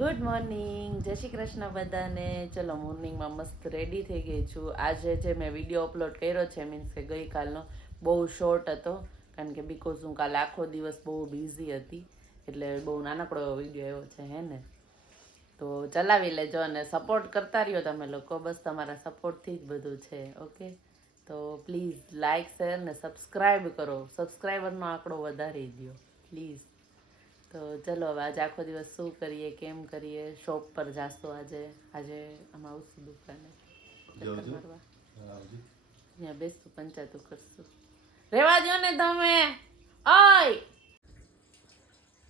Good morning, જય શ્રી કૃષ્ણ બધાને. ચલો મોર્નિંગમાં મસ્ત રેડી થઈ ગઈ છું. આજે જે મેં વિડીયો અપલોડ કર્યો છે મીન્સ કે ગઈકાલનો બહુ શોર્ટ હતો, કારણ કે બીકોઝ હું કાલે આખો દિવસ બહુ બિઝી હતી, એટલે બહુ નાનકડો એવો વિડીયો આવ્યો છે હે ને. તો ચલાવી લેજો અને સપોર્ટ કરતા રહ્યો તમે લોકો, બસ તમારા સપોર્ટથી જ બધું છે. ઓકે, તો પ્લીઝ લાઇક શેર ને સબસ્ક્રાઈબ કરો. સબસ્ક્રાઈબરનો આંકડો વધારી દો પ્લીઝ. તો ચલો હવે આજે આખો દિવસ શું કરીએ, કેમ કરીએ. શોપ પર જાશું આજે આમાં આવશું દુકાને ચક્કર મારવા, ત્યાં બેસતું પંચાયતું કરશું. રેવા દો ને તમે. ઓય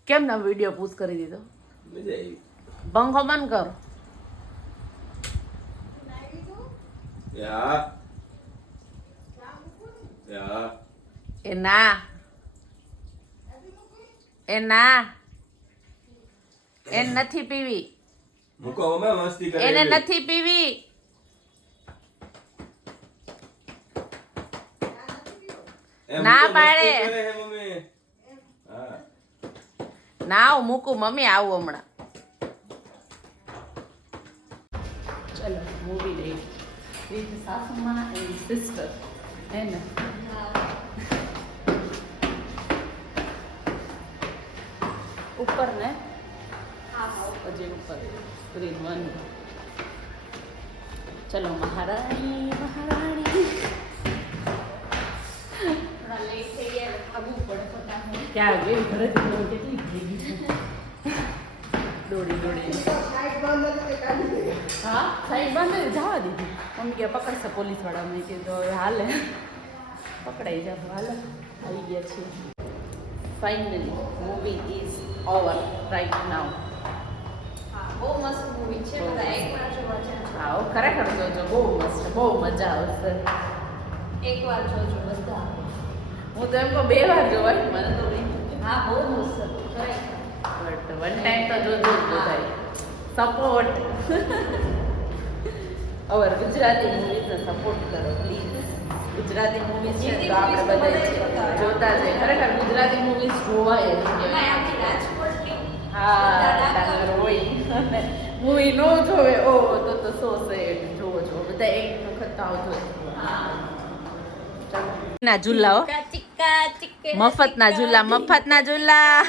કેમ ના વિડીયો પૂછ કરી દીધો? પંખો બંધ કરો. એ ના એ નથી પીવી, એને નથી પીવી. ના પાડે. ના હું મૂકું મમ્મી, આવું હમણાં. ચલો મૂવી લઈ વિથ સાસુમા એન્ડ સિસ્ટર હે ને. ઉપર ને હજી ઉપર સ્ક્રીન 1. ચલો મહારાણી મહારાણી. લેટ થઈ ગયા, ભાગવું પડે ફટાફટ. ક્યાં ગઈ ઘરેથી કેટલી થઈ ગઈ છે દોડી દોડી. હા સાઈડ બંધ જવા દીધી મમ્મી કે પકડશે પોલીસ વાળા. મેં કીધું હવે હાલે પકડાઈ જાવ, હાલે આવી ગયા છીએ. Finally movie is over right now. બહુ મસ્ત મૂવી છે, બધા એકવાર જોવા છે. હા ખરેખર જોજો, બહુ મસ્ત છે, બહુ મજા આવશે. એકવાર જોજો બધા. હું તો એમ કહું 2 વાર જોવાય મને તો. હા બહુ મસ્ત હતું ખરેખર. બટ વન ટાઈમ તો જોજો જ બધાય. સપોર્ટ અવર ગુજરાતી મૂવીઝને સપોર્ટ કરો પ્લીઝ. ગુજરાતી મૂવીઝ છે તો આપણે બધા જોતા છે. ખરેખર ગુજરાતી મૂવીઝ જોવાય જ. હા ડાંગર હોય મૂવી નો જોવે ઓ તો સો સેડ. જોવો છો બધા એક વખત તો આવજો. ના ઝૂલાઓ, મફતના ઝૂલા, મફતના ઝૂલા,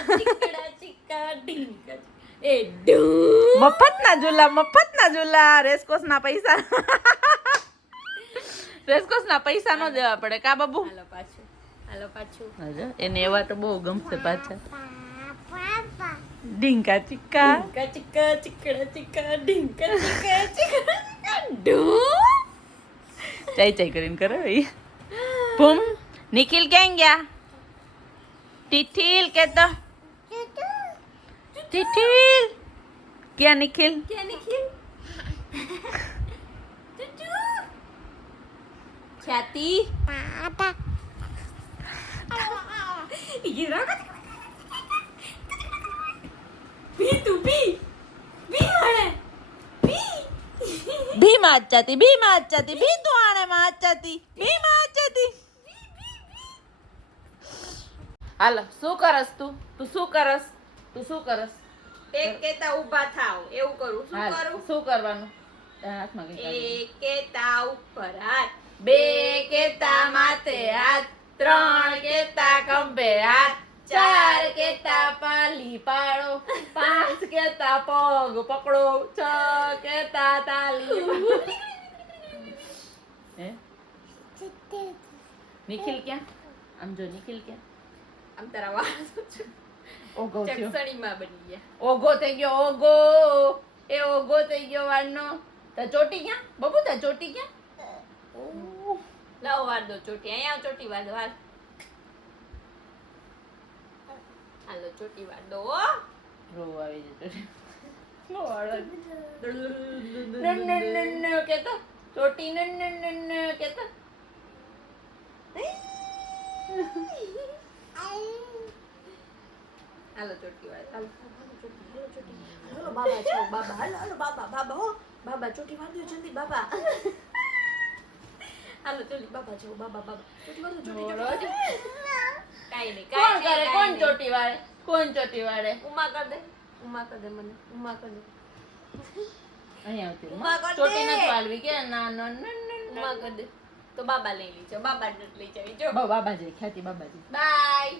મફતના ઝૂલા, મફતના ઝૂલા. રેસકોર્સના પૈસા નો દેવા પડે કા બાબુ? હાલો પાછું. એને એવા તો બહુ ગમશે પાછા. ડીંકા ચીકા ચીકા ચીકડા ચીકા ઢીંકા ચીકા ચીકા ડૂ. ચાઈ ચાઈ કરીને કરે ભાઈ. બૂમ. નિખિલ ક્યાં ગયા? તિથિલ કે તો તિથિલ ક્યાં? નિખિલ ક્યાં નિખિલ? ખ્યાતિ ભી તું ભી હણે ભી માં ચાતી, ભી માં ચાતી, ભી તું આણે માં ચાતી, ભી માં ચાતી. હાલો શું કરસ તું? તું શું કરસ? એક કેતા ઊભા થાવ એવું કરું. શું કરું? શું કરવાનું? હાથમાં કઈ એક કેતા ઉપર હાથ, 2 કેતા માથે હાથ, 3 કેતા ખંભે હાથ, 4 કેતા પાલી પાડો, 5 કેતા પગ પકડો, 6 કેતા તાલી. હે નિખિલ ક્યાં? આમ જો નિખિલ ક્યાં? આમ તારા વાળ ઓગો થયો, ચકસણીમાં બની ગયા. ઓગો થઈ ગયો, ઓગો એ ઓગો થઈ ગયો વાળનો. તા ચોટી ક્યાં બબુ? તા ચોટી ક્યાં? લાવો વાર દો ચોટી. અહીંયા આવ ચોટી વાર દો. હાલો ચોટી વાર દો. રો આવી જતો નો વાળ ન કેતો ચોટી ન કેતો. હાલો ચોટી વાર. હાલો ચોટી. હાલો બાબા છો બાબા. હાલો બાબા હો બાબા ચોટી વાર દો જલ્દી બાબા. હાલો જલ્દી બાબા છો બાબા. ચોટી વાર દો ચોટી. કાઈ નહીં કોણ કરે? કોણ ચોટી વાળે? કોણ ચોટી વાળે? ઉમા કર દે. ઉમા કર દે મને, ઉમા કર દે, અહીંયા આવતી ઉમા કર દે. ચોટી નથી વાળવી કે ના ના ઉમા કર દે. તો બાબા લઈ લીજો, બાબા જ લઈ જાવી જો. બાબાજી ખ્યાતિ બાબાજી બાય.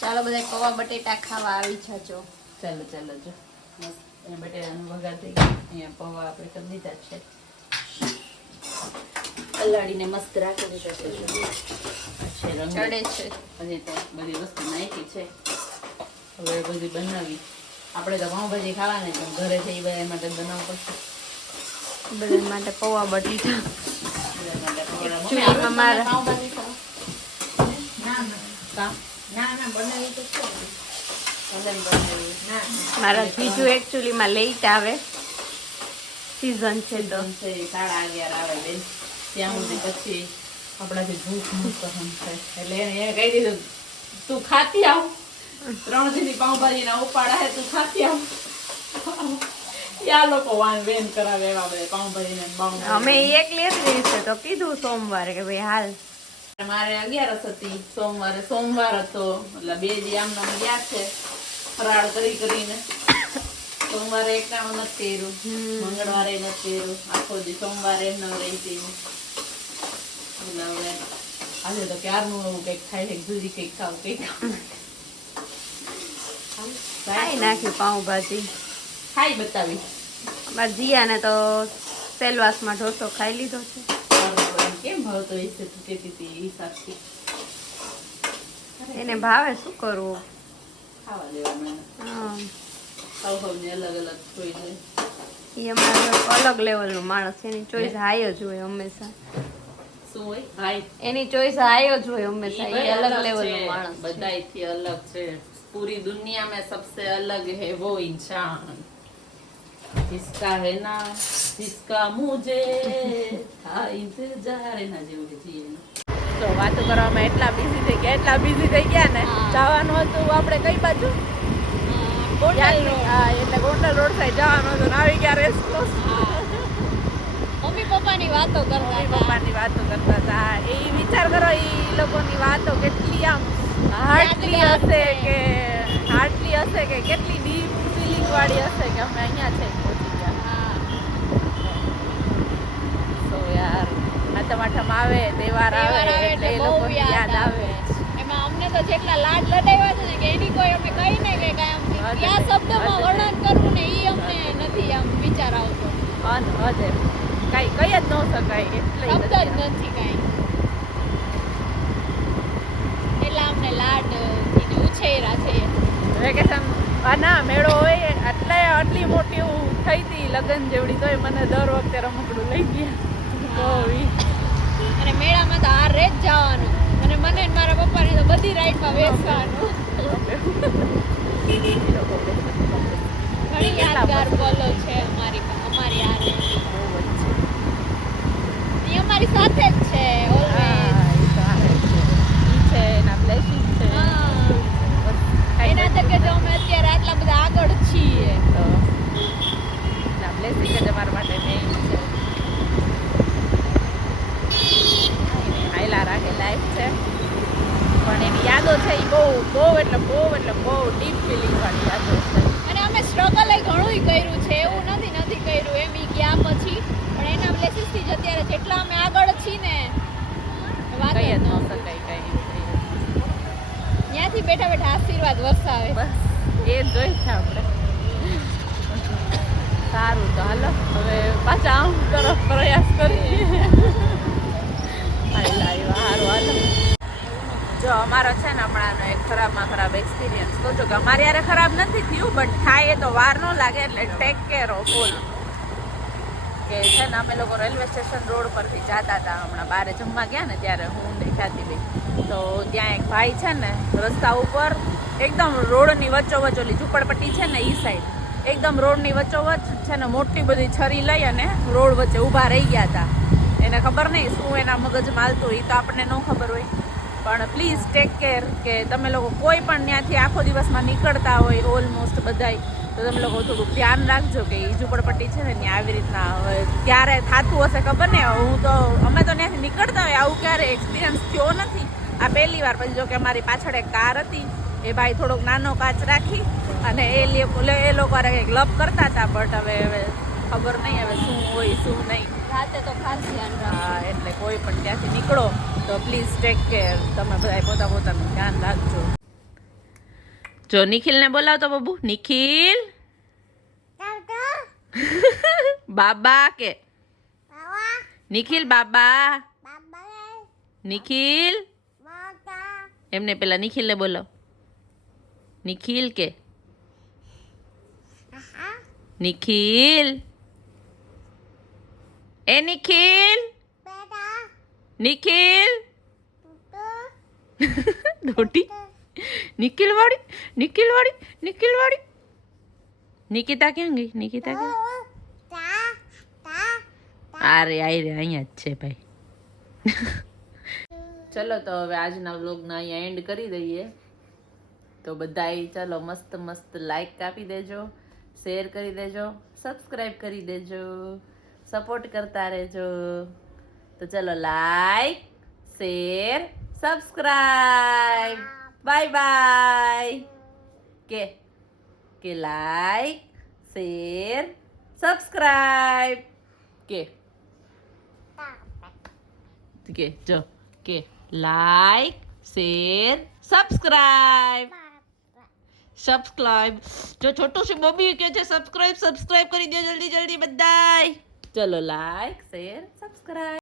ચાલો બધા પૌવા બટેટા ખાવા આવી જજો. ચાલો ચાલો જો મસ્ત અહીંયા બટેટાનો વઘાર થઈ ગયો અહીંયા પૌવા આપણે કરી દીધા છે પલાળીને મસ્ત રાખી દીધા છે જો. આ છે રંગ ચડે છે. હજી તો બધી વસ્તુ નાખી છે હવે બધી બનાવી આપણે તો પાઉંભાજી ખાવાની પણ ઘરે છે એ બધા માટે બનાવવું પડશે બધા માટે પૌવા બટેટા. બધા માટે પૌવા. Actually મમ્મી, માં મારા- પાઉંભાજી ખાવ? કાં? બનાવી તો છે ને. ભલે ને બનાવી. મારા જીજુ એકચ્યુઅલી માં લેટ આવે, સીઝન છે તો. છે 11:30 આવે બેન ત્યાં સુધી પછી આપણાથી ભૂખ મસ્ત સહન થાય એટલે એને કહી દીધું તું ખાતી આવ 3 દીની પાઉંભાજી ના ઉપાડા હે તું ખાતી આવ યા લોકો વાન વેન કરાવે એવા બધા પાઉંભાજી ને અમે એકલી જ રહી છે તો કીધું સોમવારે કે ભાઈ હાલ. મારે 11 હતી સોમવાર હતો એટલે 2 દી આમ નામ ગયા છે ફરાળ કરીને સોમવારે એક નામ નથી કર્યું મંગળવારે નથી કર્યું આખો દી સોમવારે ન રહી હતી એટલે હવે આજે તો ક્યારનું એવું કંઈક થાય છે જુદી કંઈક ખાવ ખાઈ નાખી પાઉંભાજી. ખાઈ બતાવી અમારા જીયાને તો સેલવાસમાં ઢોસો ખાઈ લીધો છે. કેમ ભાવતો હશે તું કહેતી હતી એ હિસાબથી એને ભાવે શું કરવું. ખાવા દેવાનું હા, સૌને અલગ અલગ જોઈ જાય એ અમારો અલગ લેવલનો માણસ, એની ચોઈસ હાઈ જ હોય હંમેશા. શું હોય હાય એની ચોઈસ હાઈ જ હોય હંમેશા. એ અલગ લેવલનો માણસ છે. બધાયથી અલગ છે पूरी दुनिया में सबसे अलग है वो इंसान जिसका है ना जिसका मुझे था इंतजार ना જેવું જીએ તો વાતો કરવામાં એટલા બિઝી થઈ ગયા ને જવાનું હતું આપણે કઈ બાજુ એટલે ગોંડલ રોડ સાઈડ જવાનું હતું આવી ગયા રેસકોર્સ મમ્મી પપ્પાની વાતો કરતા પપ્પાની વાતો કરતા હતા એ વિચાર કરો એ લોકોની વાતો કેટલી આમ હાર્ટલી હશે કે કેટલી ડીપ ફિલિંગ વાળી હશે કે અમે અહીંયા છે પહોંચી ગયા તો યાર આઠમ આવે તહેવાર આવે એટલે એ લોકો યાદ આવે એમાં અમને તો જેટલા લાડ લડાવ્યા છે ને કે એની કોઈ અમે કહી ને કે કયા શબ્દમાં વર્ણન કરવું ને એ અમને નથી આમ વિચાર આવતો. હદે કાંઈ કહી જ ન શકાય એટલે શબ્દ જ નથી કાંઈ. એટલા અમને લાડ ઉછેરા છે. વેકેશન ના મેળો હોય આટલી મોટી હું થઈ હતી લગ્ન જેવડી તોય મને દર વખતે રમકડું લઈ ગયા અને મેળામાં તો હારે જ જવાનું અને મને ને મારા પપ્પાની તો બધી રાઈડમાં બેસવાનું. ઘણી યાદગાર પલો છે અમારી હારે. એ અમારી સાથે જ છે એના તકે તો અમે અત્યારે આટલા બધા આગળ છીએ. બ્લેસિંગ જ અમારા માટે મેઇન છે હાઈલા રાખે લાઈફ છે પણ એની યાદો છે એ બહુ ડીપ ફિલિંગ વાળી યાદો છે. અને અમે સ્ટ્રગલ ઘણું કર્યું છે એવું નથી કર્યું એમ ઈ ગયા પછી પણ એના બ્લેસિંગથી જ અત્યારે જેટલા અમે આગળ છીએ ને વાત કઈ જ જ ન ન શકાય કઈ ત્યાંથી બેઠા આશીર્વાદ વરસાવે. બસ એ જ જોઈ છે આપણે. સારું તો હાલો હવે પાછા આમ તરફ પ્રયાસ કરીએ. સારું હાલો જો અમારો છે ને હમણાંનો એક ખરાબ એક્સપિરિયન્સ કહું છું કે અમારે યારે ખરાબ નથી થયું બટ થાય એ તો વાર ન લાગે એટલે ટેક કેર ઓફ ઓલ કે છે ને અમે લોકો રેલવે સ્ટેશન રોડ પરથી જતા હતા હમણાં બારે જમવા ગયા ને ત્યારે હું ને ખ્યાતિબેન તો ત્યાં એક ભાઈ છે ને રસ્તા ઉપર એકદમ રોડની વચ્ચોવચ ઓલી ઝૂંપડપટ્ટી છે ને એ સાઈડ એકદમ રોડની વચ્ચોવચ છે ને મોટી બધી છરી લઈ અને રોડ વચ્ચે ઊભા રહી ગયા હતા. એને ખબર નહીં શું એના મગજમાં હાલતું એ તો આપણને ન ખબર હોય પણ પ્લીઝ ટેક કેર કે તમે લોકો કોઈ પણ ત્યાંથી આખો દિવસમાં નીકળતા હોય ઓલમોસ્ટ બધાય તો તમે લોકો થોડુંક ધ્યાન રાખજો કે એ ઝૂંપડપટ્ટી છે ને ત્યાં આવી રીતના હવે ક્યારે થતું હશે ખબર ને અમે તો ત્યાંથી નીકળતા હોય આવું ક્યારે એક્સપિરિયન્સ થયો નથી આ પહેલી વાર. પછી જો કે અમારી પાછળ એક કાર હતી એ ભાઈ થોડોક નાનો કાચ રાખી અને એ લોકો કંઈક લપ કરતા હતા, બટ હવે ખબર નહીં હવે શું હોય શું નહીં. રાતે તો ખાસ ધ્યાન રાખો. હા, એટલે કોઈ પણ ત્યાંથી નીકળો તો પ્લીઝ ટેક કેર. તમે બધા પોતાનું ધ્યાન રાખજો. જો નિખિલને બોલાવતો બાબુ. નિખિલ બાબા કે નિખિલ બાબા. નિખિલ એમને પેલા નિખિલને બોલાવ. નિખિલ કે નિખિલ. એ નિખિલ નિખિલ રોટી નિખિલ વાળી નિકિતા ક્યાં ગઈ? નિકિતા ક્યાં? અરે અહીંયા જ છે ભાઈ. ચલો તો હવે આજના વ્લોગના અહીંયા એન્ડ કરી દઈએ. તો બધાય ચાલો મસ્ત મસ્ત લાઈક આપી દેજો, શેર કરી દેજો, સબસ્ક્રાઈબ કરી દેજો, સપોર્ટ કરતા રહેજો. તો ચલો like, share, subscribe. Bye bye. કે લાઈક, શેર, સબસ્ક્રાઈબ. કે જો કે લાઈક, શેર, સબસ્ક્રાઈબ. જો છોટું છે બોબી કે છે સબસ્ક્રાઈબ કરી દો જલ્દી જલ્દી બધાય. ચલો લાઈક, શેર, સબસ્ક્રાઈબ.